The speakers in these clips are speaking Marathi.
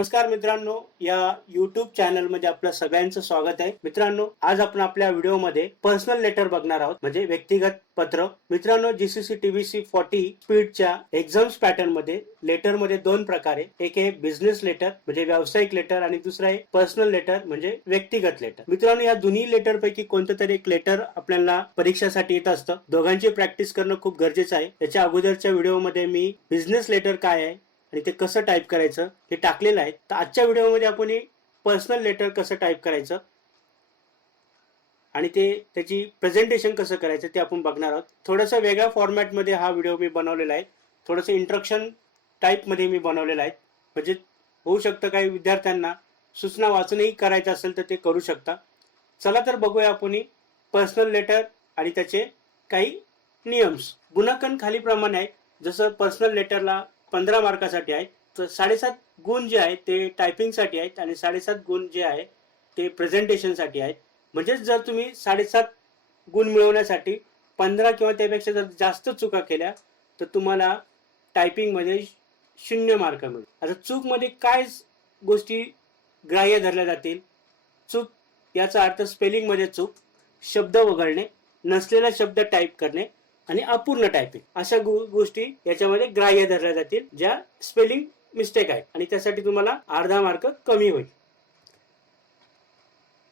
नमस्कार मित्रांनो या युट्यूब चॅनलमध्ये आपलं सगळ्यांचं स्वागत आहे. मित्रांनो आज आपण आपल्या व्हिडिओमध्ये पर्सनल लेटर बघणार आहोत म्हणजे व्यक्तिगत पत्र. मित्रांनो जीसीसी टीव्हीसी फॉर्टी स्पीडच्या एक्झाम्स पॅटर्नमध्ये लेटरमध्ये दोन प्रकार. आहे एक आहे बिझनेस लेटर म्हणजे व्यावसायिक लेटर आणि दुसरं आहे पर्सनल लेटर म्हणजे व्यक्तिगत लेटर मित्रांनो या दोन्ही लेटर पैकी कोणतं तरी एक लेटर आपल्याला परीक्षासाठी येत असतं. दोघांची प्रॅक्टिस करणं खूप गरजेचं आहे. त्याच्या अगोदरच्या व्हिडिओमध्ये मी बिझनेस लेटर काय आहे आणि ते कसं टाईप करायचं हे टाकलेलं आहे. तर आजच्या व्हिडिओमध्ये आपण पर्सनल लेटर कसं टाईप करायचं आणि ते त्याची प्रेझेंटेशन कसं करायचं ते आपण बघणार आहोत. थोडंसं वेगळ्या फॉर्मॅटमध्ये हा व्हिडिओ मी बनवलेला आहे. थोडंसं इंट्रक्शन टाईपमध्ये मी बनवलेला आहे. म्हणजे होऊ शकतं काही विद्यार्थ्यांना सूचना वाचूनही करायचं असेल तर ते करू शकता. चला तर बघूया आपण पर्सनल लेटर आणि त्याचे काही नियम्स. गुणांकन खालीप्रमाणे आहे. जसं पर्सनल लेटरला पंधरा मार्कासाठी आहेत तर साडेसात गुण जे आहेत ते टायपिंगसाठी आहेत आणि साडेसात गुण जे आहे ते प्रेझेंटेशनसाठी आहेत. म्हणजेच जर तुम्ही साडेसात गुण मिळवण्यासाठी पंधरा किंवा त्यापेक्षा जर जास्त चुका केल्या तर तुम्हाला टायपिंगमध्ये शून्य मार्क मिळेल. आता चूकमध्ये काय गोष्टी ग्राह्य धरल्या जातील? चूक याचा अर्थ स्पेलिंगमध्ये चूक शब्द वगळणे नसलेला शब्द टाईप करणे आणि अपूर्ण टायपिंग अशा गोष्टी याच्यामध्ये ग्राह्य धरल्या जातील ज्या स्पेलिंग मिस्टेक आहे आणि त्यासाठी तुम्हाला अर्धा मार्क कमी होईल.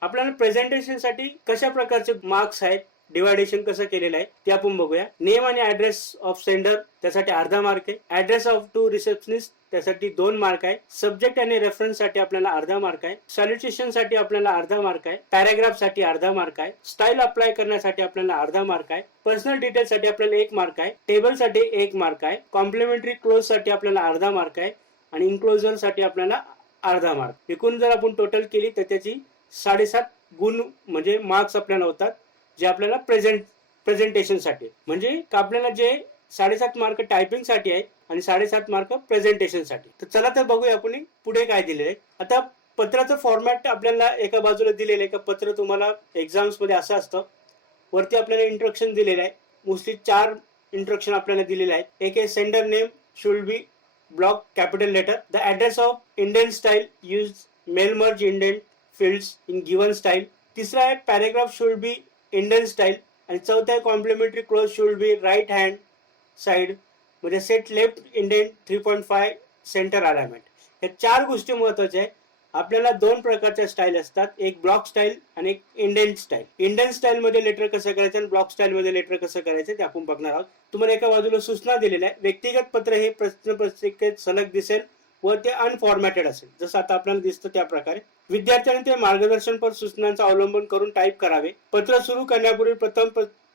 आपल्याला प्रेझेंटेशनसाठी कशा प्रकारचे मार्क्स आहेत डिवायडेशन कसं केलेलं आहे ते आपण बघूया. नेम आणि ऍड्रेस ऑफ सेंडर त्यासाठी अर्धा मार्क आहे. ऍड्रेस ऑफ टू रिसेप्शनिस्ट त्यासाठी दोन मार्क आहे. सब्जेक्ट आणि रेफरन्ससाठी आपल्याला अर्धा मार्क आहे. सॉल्युटेशनसाठी आपल्याला अर्धा मार्क आहे. पॅराग्राफसाठी अर्धा मार्क आहे. स्टाईल अप्लाय करण्यासाठी आपल्याला अर्धा मार्क आहे. पर्सनल डिटेल साठी आपल्याला एक मार्क आहे. टेबलसाठी एक मार्क आहे. कॉम्प्लिमेंटरी क्लोजसाठी आपल्याला अर्धा मार्क आहे. आणि इन्क्लोजरसाठी आपल्याला अर्धा मार्क. एकूण जर आपण टोटल केली तर त्याची साडेसात गुण म्हणजे मार्क्स आपल्याला होतात. जे आपल्याला प्रेझेंट प्रेझेंटेशनसाठी म्हणजे आपल्याला जे साडेसात मार्क टायपिंगसाठी आहेत आणि साडेसात मार्क प्रेझेंटेशनसाठी तर चला तर बघूया आपण पुढे काय दिलेलं आहे. आता पत्राचं फॉर्मॅट आपल्याला एका बाजूला दिलेलं आहे का? पत्र तुम्हाला एक्झाम्समध्ये असं असतं. वरती आपल्याला इंट्रक्शन दिलेलं आहे. मोस्टली चार इंट्रक्शन आपल्याला दिलेलं आहे. एक आहे sender name should be block capital letter the address of Indian style use mail merge Indian fields in given style तिसरा आहे paragraph should be Indian style आणि चौथा आहे complimentary close should be right hand side म्हणजे set left Indian three point five centre alignment या चार गोष्टी महत्त्वाच्या आहे आपल्याला दोन प्रकारच्या स्टाईल असतात. एक ब्लॉक स्टाईल आणि एक इंडियन स्टाईल इंडियन स्टाईल मध्ये लेटर कसं करायचं आणि ब्लॉक स्टाईल मध्ये लेटर कसं करायचं ते आपण बघणार आहोत. तुम्हाला एका बाजूला सूचना दिलेल्या आहे व्यक्तिगत पत्र हे प्रश्न प्रत्येक सलग दिसेल. व ते अनफॉर्मॅटेड असेल. जसं आता आपल्याला दिसतं त्या प्रकारे. विद्यार्थ्यांनी ते मार्गदर्शनपर सूचनांचा अवलंबन करून टाईप करावे. पत्र सुरू करण्यापूर्वी प्रथम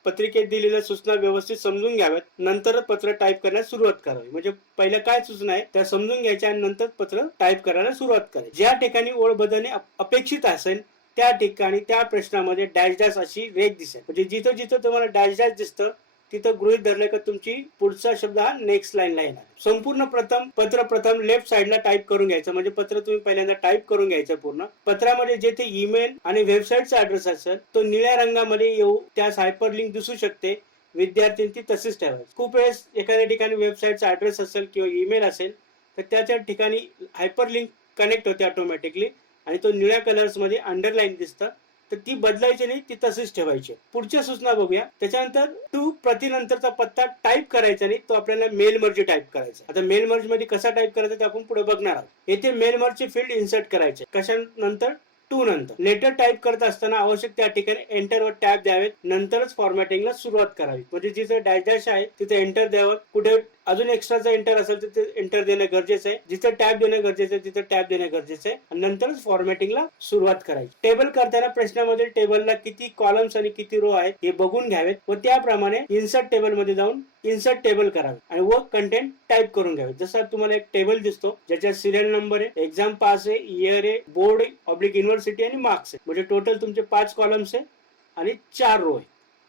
पत्रिकेत दिलेल्या सूचना व्यवस्थित समजून घ्याव्यात. नंतर पत्र टाईप करण्यास सुरुवात करावी. म्हणजे पहिल्या काय सूचना आहे त्या समजून घ्यायच्या आणि नंतर पत्र टाईप करायला सुरुवात करावी. ज्या ठिकाणी ओळ बदलणे अपेक्षित असेल त्या ठिकाणी त्या प्रश्नामध्ये डॅश डॅश अशी रेख दिसेल. म्हणजे जिथं जिथं तुम्हाला डॅश डॅश दिसतं तिथं गृहित धरले का तुमची पुढचा शब्द हा नेक्स्ट लाईनला येणार. संपूर्ण प्रथम पत्र प्रथम लेफ्ट साईडला टाईप करून घ्यायचं. म्हणजे पत्र तुम्ही पहिल्यांदा टाईप करून घ्यायचं पूर्ण. पत्रामध्ये जेथे ईमेल आणि वेबसाईटचा ऍड्रेस असेल तो निळ्या रंगामध्ये येऊ त्यास हायपर लिंक दिसू शकते. विद्यार्थ्यांची तसेच ठेवायची. खूप वेळेस एखाद्या ठिकाणी वेबसाईटचा ऍड्रेस असेल किंवा ईमेल असेल तर त्याच्या ठिकाणी हायपर लिंक कनेक्ट होते ऑटोमॅटिकली आणि तो निळ्या कलर्समध्ये अंडरलाईन दिसतं. तर ती बदलायची नाही ती तशीच ठेवायची. पुढच्या सूचना बघूया. त्याच्यानंतर टू प्रतिनंतरचा पत्ता टाईप करायचा नाही तो आपल्याला मेल मर्ज टाईप करायचा. आता मेल मर्जमध्ये कसा टाईप करायचा ते आपण पुढे बघणार आहोत. येथे मेल मर्जचे फील्ड इन्सर्ट करायचे. कशानंतर? टू नंतर. लेटर टाईप करत असताना आवश्यक त्या ठिकाणी एंटर वर टॅब द्यावेत. नंतरच फॉर्मॅटिंगला सुरुवात करावी. म्हणजे जिथे डॅश डॅश आहे तिथे एंटर द्यावं. कुठे अजून एक्स्ट्राचा एंटर असेल तर ते एंटर देणं गरजेचं आहे. जिथे टॅब देणं गरजेचं आहे तिथे टॅब देणं गरजेचं आहे. आणि नंतरच फॉर्मॅटिंगला सुरुवात करायची. टेबल करताना प्रश्नामध्ये टेबलला किती कॉलम्स आणि किती रो आहेत हे बघून घ्यावेत व त्याप्रमाणे इन्सर्ट टेबलमध्ये जाऊन इन्सर्ट टेबल करावे आणि व कंटेंट टाईप करून घ्यावे. जसा तुम्हाला एक टेबल दिसतो ज्याच्यात सिरियल नंबर आहे एक्झाम पास आहे इयर आहे बोर्ड पब्लिक ऑब्लिक युनिव्हर्सिटी आणि मार्क्स आहे. म्हणजे टोटल तुमचे पाच कॉलम्स आहे आणि चार रो आहे.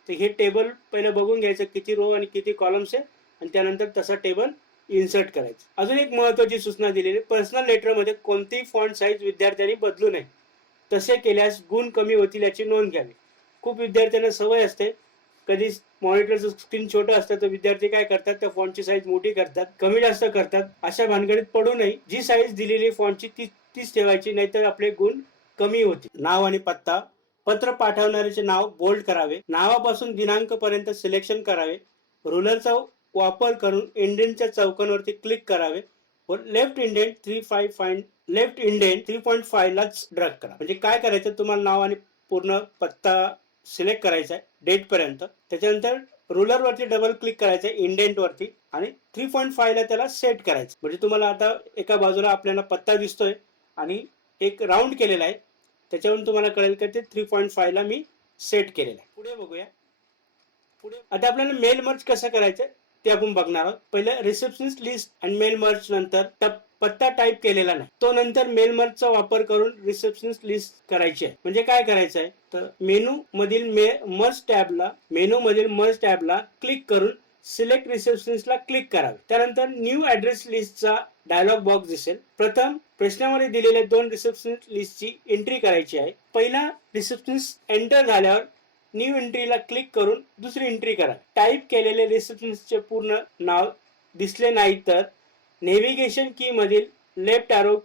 तर हे टेबल पहिलं बघून घ्यायचं किती रो आणि किती कॉलम्स आहे. आणि त्यानंतर तसा टेबल इन्सर्ट करायचं. अजून एक महत्वाची सूचना दिलेली पर्सनल लेटरमध्ये कोणतीही फॉन्ट साईज विद्यार्थ्यांनी बदलू नये. तसे केल्यास गुण कमी होतील याची नोंद घ्यावी. खूप विद्यार्थ्यांना सवय असते. कधी मॉनिटरचं स्क्रीन छोटं असतं तर विद्यार्थी काय करतात? त्या फॉन्टची साईज मोठी करतात कमी जास्त करतात. अशा भानगडीत पडू नये. जी साईज दिलेली फॉन्टची ती तीच ठेवायची नाहीतर आपले गुण कमी होतील. नाव आणि पत्ता. पत्र पाठवणाऱ्याचे नाव बोल्ड करावे. नावापासून दिनांक पर्यंत सिलेक्शन करावे. रुलरचा वापर करून इंडेंटच्या चौकांवरती क्लिक करावे. व left indent three five fine left indent three point five drag drug करा. म्हणजे काय करायचं? तुम्हाला नाव आणि पूर्ण पत्ता सिलेक्ट करायचा आहे डेटपर्यंत त्याच्यानंतर रुलरवरती डबल क्लिक करायचं आहे इंडेंट वरती. आणि थ्री पॉईंट फाय ला त्याला सेट करायचं. म्हणजे तुम्हाला आता एका बाजूला आपल्याला पत्ता दिसतोय आणि एक राऊंड केलेला आहे. त्याच्यावरून तुम्हाला कळेल का ते थ्री पॉईंट फाय ला मी सेट केलेलं आहे. पुढे बघूया. पुढे आता आपल्याला मेल मर्ज कसं करायचं ते आपण बघणार आहोत. पहिलं रिसेप्शनिस्ट लिस्ट आणि मेल मर्ज नंतर पत्ता टाईप केलेला नाही. तो नंतर मेल मर्जचा वापर करून रिसेप्शनिस्ट लिस्ट करायची आहे. म्हणजे काय करायचं आहे? तर मेनू मधील मे मर्ज टॅबला मेनू मधील मर्ज टॅबला क्लिक करून सिलेक्ट रिसेप्शनिस्टला क्लिक करावे. त्यानंतर न्यू ऍड्रेस लिस्टचा डायलॉग बॉक्स दिसेल. प्रथम प्रश्नामध्ये दिलेल्या दोन रिसेप्शनिस्ट लिस्टची एंट्री करायची आहे. पहिला रिसेप्शनिस्ट एंटर झाल्यावर न्यू एंट्रीला क्लिक करून दुसरी एंट्री करा. टाईप केलेले रिसेप्शनिस्टचे पूर्ण नाव दिसले नाही तर नेव्हिगेशन की मधील लेफ्ट आरो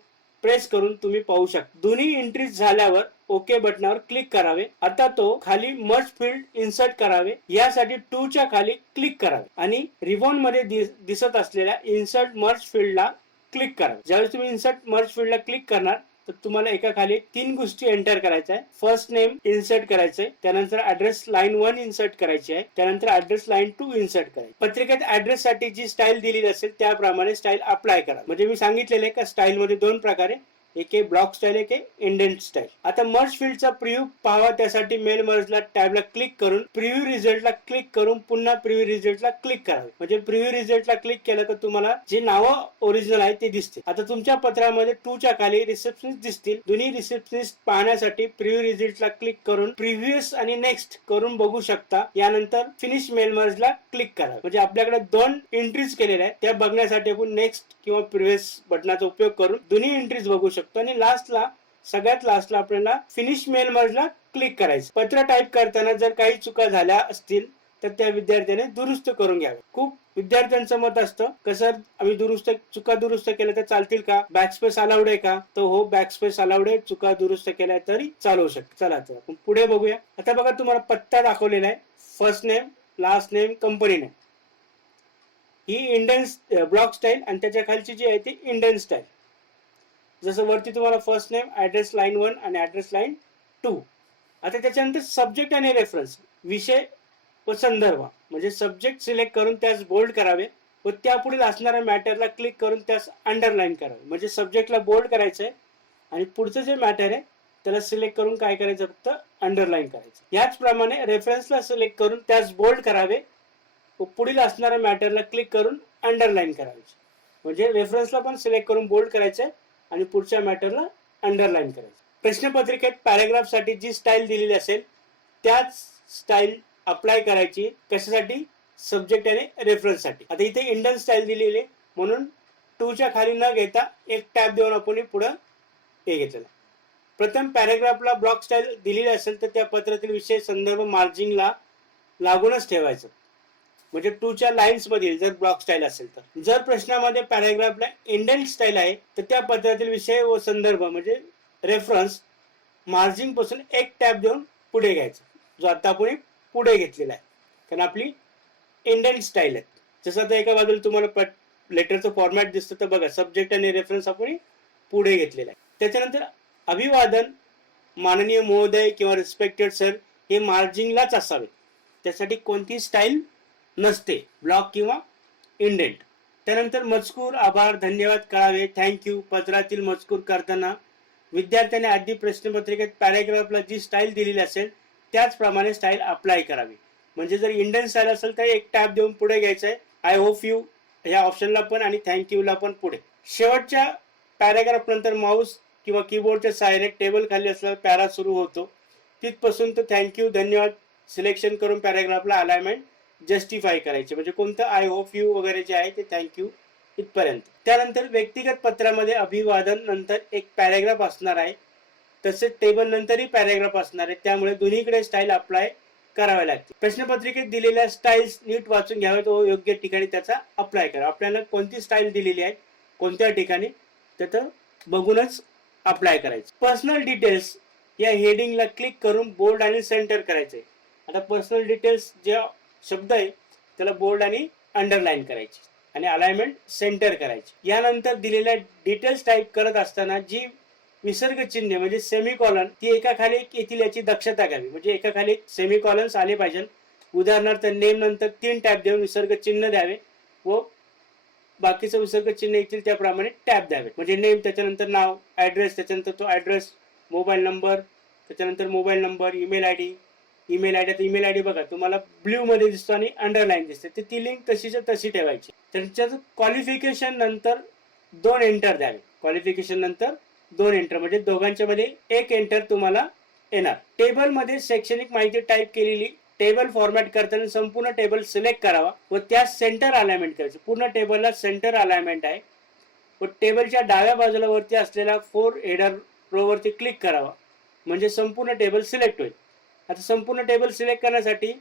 प्रेस करून तुम्ही पाहू शकता दोन्ही एंट्रीज झाल्यावर ओके बटनावर क्लिक करावे. आता तो खाली मर्ज फील्ड इन्सर्ट करावे. यासाठी टू च्या खाली क्लिक करावे. आणि रिबॉनमध्ये दिस- दिसत असलेल्या इन्सर्ट मर्ज फील्डला क्लिक करावे. ज्यावेळी तुम्ही इन्सर्ट मर्ज फील्डला क्लिक करणार तर तुम्हाला एका खाली तीन गोष्टी एंटर करायच्या आहे. फर्स्ट नेम इन्सर्ट करायचंय. त्यानंतर ऍड्रेस लाईन वन इन्सर्ट करायची आहे. त्यानंतर ऍड्रेस लाईन टू इन्सर्ट करायची पत्रिकेत ऍड्रेस साठी जी स्टाईल दिलेली असेल त्याप्रमाणे स्टाईल अप्लाय करा. म्हणजे मी सांगितलेलं आहे का स्टाईल मध्ये दोन प्रकारे एक आहे ब्लॉक स्टाईल एक आहे इंडेंट स्टाईल आता मर्ज फील्डचा प्रिव्ह्यू पाहावा त्यासाठी मेल मर्जला टॅबला क्लिक करून प्रिव्ह्यू रिझल्टला क्लिक करून पुन्हा प्रिव्ह्यू रिझल्टला क्लिक करावे म्हणजे प्रिव्ह्यू रिझल्टला क्लिक केलं तर तुम्हाला जे नावं ओरिजिनल आहे ते दिसते आता तुमच्या पत्रामध्ये टू च्या खाली रिसेप्शनिस्ट दिसतील. दोन्ही रिसेप्शनिस्ट पाहण्यासाठी प्रिव्ह्यू रिझल्टला क्लिक करून प्रिव्हियस आणि नेक्स्ट करून बघू शकता. यानंतर फिनिश मेल मर्जला क्लिक करा. म्हणजे आपल्याकडे दोन एंट्रीज केलेल्या आहेत. त्या बघण्यासाठी आपण नेक्स्ट किंवा प्रिव्हियस बटनाचा उपयोग करून दोन्ही एंट्रीज बघू शकतो. आणि लास्टला सगळ्यात लास्टला आपल्याला फिनिश मेल मर्जला क्लिक करायचं. पत्र टाईप करताना जर काही चुका झाल्या असतील तर त्या विद्यार्थ्याने दुरुस्त करून घ्यावे. खूप विद्यार्थ्यांचं मत असतं कसं आम्ही दुरुस्त चुका दुरुस्त केल्या तर चालतील का? बॅकस्पेस अलाउड आहे का? तर हो बॅकस्पेस अलाउड आहे. चुका दुरुस्त केल्या तरी चालू शकतो. चला तर आपण पुढे बघूया. आता बघा तुम्हाला पत्ता दाखवलेला आहे. First name last name company name ही इंडियन ब्लॉक स्टाईल आणि त्याच्या खालची जी आहे ती इंडियन स्टाईल जसं वरती तुम्हाला first name address line one आणि ऍड्रेस लाईन टू आता त्याच्यानंतर सब्जेक्ट आणि रेफरन्स विषय व संदर्भ. म्हणजे सब्जेक्ट सिलेक्ट करून त्यास बोल्ड करावे व त्यापुढील असणाऱ्या मॅटरला क्लिक करून त्यास अंडरलाईन करावे. म्हणजे सब्जेक्टला बोल्ड करायचं आहे आणि पुढचं जे मॅटर आहे त्याला सिलेक्ट करून काय करायचं? फक्त अंडरलाईन करायचं. याचप्रमाणे रेफरन्सला सिलेक्ट करून त्यास बोल्ड करावे व पुढील असणाऱ्या मॅटरला क्लिक करून अंडरलाईन करायचे. म्हणजे रेफरन्सला पण सिलेक्ट करून बोल्ड करायचं आहे आणि पुढच्या मॅटरला अंडरलाईन करायचं. प्रश्नपत्रिकेत पॅरेग्राफसाठी जी स्टाईल दिलेली असेल त्याच स्टाईल अप्लाय करायची कशासाठी? सब्जेक्ट आणि रेफरन्ससाठी आता इथे इंडियन स्टाईल दिलेली आहे, म्हणून टूच्या खाली न घेता एक टॅप देऊन आपण पुढं हे घेतलेलं प्रथम पॅरेग्राफला ब्लॉक स्टाईल दिलेली असेल तर त्या पत्रातील विषय संदर्भ मार्जिंगला लागूनच ठेवायचं. म्हणजे टूच्या लाईन्स मधील जर ब्लॉक स्टाईल असेल तर. जर प्रश्नामध्ये पॅराग्राफला इंडियन स्टाईल आहे तर त्या पत्रातील विषय व संदर्भ म्हणजे रेफरन्स मार्जिंगपासून एक टॅब देऊन पुढे घ्यायचा. जो आता आपण एक पुढे घेतलेला आहे. कारण आपली इंडियन स्टाईल आहे. जसं आता एका बाजूला तुम्हाला लेटरचं फॉर्मॅट दिसतं तर बघा सब्जेक्ट आणि रेफरन्स आपण पुढे घेतलेला आहे. त्याच्यानंतर अभिवादन माननीय महोदय किंवा रिस्पेक्टेड सर हे मार्जिंगलाच असावे. त्यासाठी कोणती स्टाईल नसते. ब्लॉक किंवा इंडेंट. त्यानंतर मजकूर आभार धन्यवाद कळावे थँक्यू पत्रातील मजकूर करताना विद्यार्थ्याने आधी प्रश्नपत्रिकेत पॅराग्राफला जी स्टाईल दिलेली असेल त्याचप्रमाणे स्टाईल अप्लाय करावी. म्हणजे जर इंडियन स्टाईल असेल तर एक टॅब देऊन पुढे घ्यायचं आहे आय होप यू ह्या ऑप्शनला पण आणि थँक्यूला पण पुढे. शेवटच्या पॅराग्राफ नंतर माऊस किंवा कीबोर्डच्या सहाय्याने टेबल खाली असलेला पॅरा सुरू होतो. तिथपासून तर थँक्यू धन्यवाद सिलेक्शन करून पॅराग्राफला अलाइनमेंट जस्टिफाय करायचे. म्हणजे कोणतं आय होप यू वगैरे जे आहे ते थँक्यू इथपर्यंत. त्यानंतर व्यक्तिगत पत्रामध्ये अभिवादन नंतर एक पॅरेग्राफ असणार आहे. तसेच टेबल नंतरही पॅरेग्राफ असणार आहे. त्यामुळे दोन्हीकडे स्टाईल अप्लाय कराव्या लागतील. प्रश्नपत्रिकेत दिलेल्या स्टाईल्स नीट वाचून घ्याव्यात व योग्य ठिकाणी त्याचा अप्लाय करा. आपल्याला कोणती स्टाईल दिलेली आहे कोणत्या ठिकाणी त्याचं बघूनच अप्लाय करायचं. पर्सनल डिटेल्स या हेडिंगला क्लिक करून बोल्ड आणि सेंटर करायचे आता पर्सनल डिटेल्स ज्या शब्द आहे त्याला बोल्ड आणि अंडरलाईन करायची आणि अलाइनमेंट सेंटर करायची. यानंतर दिलेल्या डिटेल्स टाईप करत असताना जी विसर्ग चिन्ह म्हणजे सेमी कॉलन ती एकाखाली एक येतील याची दक्षता घ्यावी. म्हणजे एकाखाली एक सेमी कॉलन्स आले पाहिजे उदाहरणार्थ नेम नंतर तीन टॅप देऊन विसर्ग चिन्ह द्यावे व बाकीचं विसर्ग चिन्ह येतील त्याप्रमाणे टॅब द्यावे. म्हणजे नेम त्याच्यानंतर नाव ऍड्रेस त्याच्यानंतर तो ऍड्रेस मोबाईल नंबर त्याच्यानंतर mobile number email I D email I D email I D बघा तुम्हाला ब्ल्यू मध्ये दिसतो आणि अंडरलाईन दिसते तर ती लिंक तशीच्या तशी ठेवायची. त्याच्यात क्वालिफिकेशन नंतर दोन एंटर द्यावे. क्वालिफिकेशन नंतर दोन एंटर म्हणजे दोघांच्या मध्ये एक एंटर तुम्हाला येणार. टेबलमध्ये शैक्षणिक माहिती टाईप केलेली टेबल फॉर्मॅट करताना संपूर्ण टेबल सिलेक्ट करावा व त्या सेंटर अलाइनमेंट करायचं. पूर्ण टेबलला सेंटर अलाइनमेंट आहे. व टेबलच्या डाव्या बाजूला वरती असलेला फोर हेडर रो वरती क्लिक करावा. म्हणजे संपूर्ण टेबल सिलेक्ट होईल. आता संपूर्ण टेबल सिलेक्ट करण्यासाठी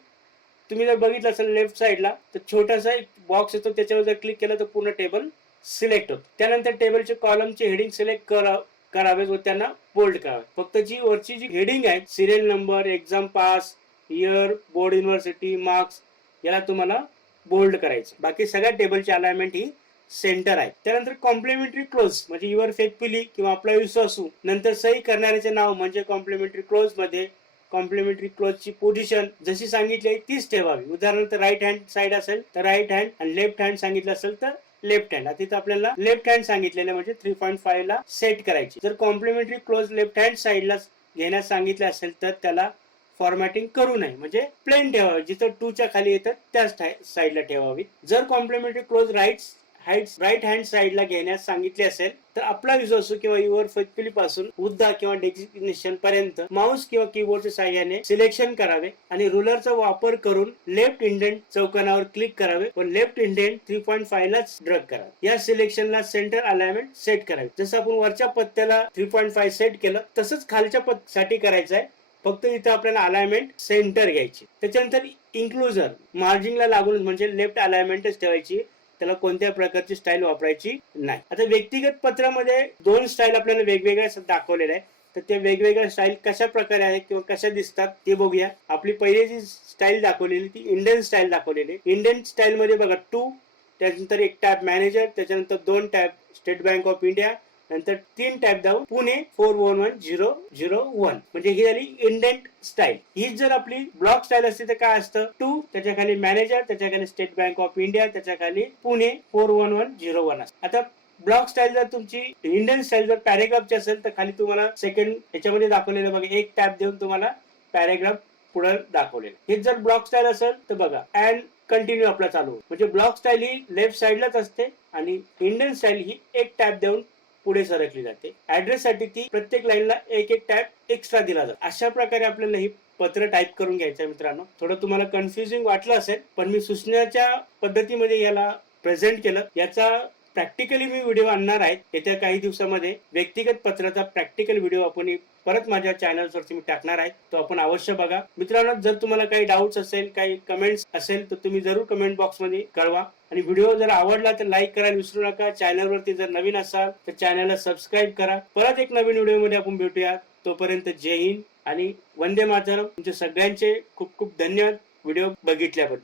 तुम्ही जर बघितलं असेल लेफ्ट साईडला तर छोटासा एक बॉक्स येतो त्याच्यावर जर क्लिक केलं तर पूर्ण टेबल सिलेक्ट होतं. त्यानंतर टेबलचे कॉलमचे हेडिंग सिलेक्ट करा करावे व त्यांना बोल्ड करावे. फक्त जी वरची जी हेडिंग आहे serial number exam pass year board university marks याला तुम्हाला बोल्ड करायचं. बाकी सगळ्या टेबलची अलाइनमेंट ही सेंटर आहे. त्यानंतर कॉम्प्लिमेंटरी क्लोज म्हणजे युअर फेथफुली किंवा आपला विश्वासू नंतर सही करणाऱ्याचे नाव म्हणजे कॉम्प्लिमेंटरी क्लोजमध्ये कॉम्प्लिमेंटरी क्लोजची पोझिशन जशी सांगितली आहे तीच ठेवावी. उदाहरणार्थ राईट हँड साइड असेल तर राईट हँड आणि लेफ्ट हँड सांगितलं असेल तर लेफ्ट हँड तिथं आपल्याला लेफ्ट हँड सांगितलेलं म्हणजे थ्री पॉईंट फाईव्ह ला सेट करायची. जर कॉम्प्लिमेंटरी क्लोज लेफ्ट हँड साईडला घेण्यास सांगितले असेल तर त्याला फॉर्मॅटिंग करू नये. म्हणजे प्लेन ठेवावी. जिथं टूच्या खाली येतं त्याच साईडला ठेवावी. जर complimentary close right hand right hand साईडला घेण्यास सांगितले असेल तर आपला असो किंवा युवर फतपिली पासून हुद्दा किंवा डेजिग्नेशन पर्यंत माऊस किंवा कीबोर्डच्या साह्याने सिलेक्शन करावे आणि रुलरचा वापर करून लेफ्ट इंडेंट चौकानावर क्लिक करावे व left indent three point five लाच ड्रग करावे. या सिलेक्शनला सेंटर अलाइनमेंट सेट करावे. जसं आपण वरच्या पत्त्याला थ्री पॉईंट फाईव्ह सेट केलं तसंच खालच्या पत् साठी करायचं आहे. फक्त इथं आपल्याला अलाइनमेंट सेंटर घ्यायची. त्याच्यानंतर इन्क्लुजन मार्जिनला लागून म्हणजे लेफ्ट अलाइनमेंटच ठेवायची. त्याला कोणत्या प्रकारची स्टाईल वापरायची नाही. आता व्यक्तिगत पत्रामध्ये दोन स्टाईल आपल्याला वेगवेगळ्या दाखवलेल्या आहे. तर त्या वेगवेगळ्या स्टाईल कशा प्रकारे आहेत किंवा कशा दिसतात ते बघूया. आपली पहिली जी स्टाईल दाखवलेली ती इंडियन स्टाईल दाखवलेली इंडियन स्टाईलमध्ये बघा टू त्याच्यानंतर एक टॅब मॅनेजर त्याच्यानंतर दोन tab State Bank of India नंतर तीन type down Pune four one one zero zero one म्हणजे ही झाली इंडेंट स्टाईल ही जर आपली ब्लॉक स्टाईल असते तर काय असतं? टू त्याच्याखाली मॅनेजर त्याच्याखाली स्टेट बँक ऑफ इंडिया त्याच्याखाली Pune four one one zero one असतं. आता ब्लॉक स्टाईल जर तुमची इंडियन स्टाईल जर पॅरेग्राफची असेल तर खाली तुम्हाला सेकंड याच्यामध्ये दाखवलेलं बघा. एक टॅप देऊन तुम्हाला पॅरेग्राफ पुढे दाखवलेलं. हे जर ब्लॉक स्टाईल असेल तर बघा. अँड कंटिन्यू आपला चालू. म्हणजे ब्लॉक स्टाईल ही लेफ्ट साईडलाच असते आणि इंडियन स्टाईल ही एक टॅप देऊन पुढे सरकली जाते. ऍड्रेस साठी ती प्रत्येक लाईनला एक एक टॅप एक्स्ट्रा दिला जातो. अशा प्रकारे आपल्याला ही पत्र टाईप करून घ्यायचं आहे मित्रांनो. थोडं तुम्हाला कन्फ्युजिंग वाटलं असेल पण मी सुचण्याच्या पद्धतीमध्ये याला प्रेझेंट केलं. याचा प्रॅक्टिकली मी व्हिडिओ आणणार आहे. येत्या काही दिवसामध्ये व्यक्तिगत पत्राचा प्रॅक्टिकल व्हिडिओ आपण परत माझ्या चॅनलवरती मी टाकणार आहे. तो आपण अवश्य बघा. मित्रांनो जर तुम्हाला काही डाऊट्स असेल काही कमेंट्स असेल तर तुम्ही जरूर कमेंट बॉक्समध्ये कळवा. आणि व्हिडिओ जर आवडला तर लाईक करायला विसरू नका. चॅनलवरती जर नवीन असाल तर चॅनलला सबस्क्राईब करा. परत एक नवीन व्हिडिओमध्ये आपण भेटूया तोपर्यंत जय हिंद आणि वंदे मातरम. तुमचे सगळ्यांचे खूप खूप धन्यवाद. व्हिडिओ बघितल्याबद्दल.